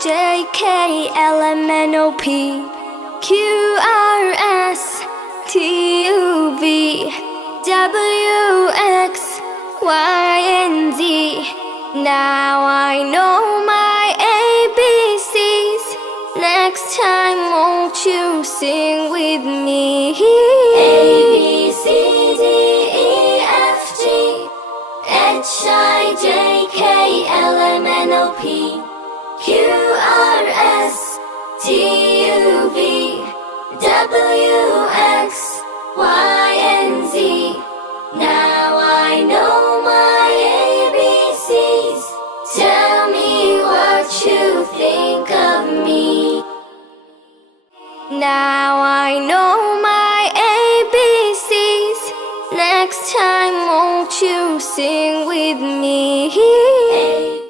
J, K, L, M, N, O, P, Q, R, S, T, U, V, W, X, Y, and Z. Now I know my ABCs. Next time won't you sing with me? A, B, C, D, E, F, G, H, I, J, K, L, M, N, O, P, Q, R, S, T, U, V, W, X, Y, and Z. Now I know my ABCs. Tell me what you think of me. Now I know my ABCs. Next time won't you sing with me?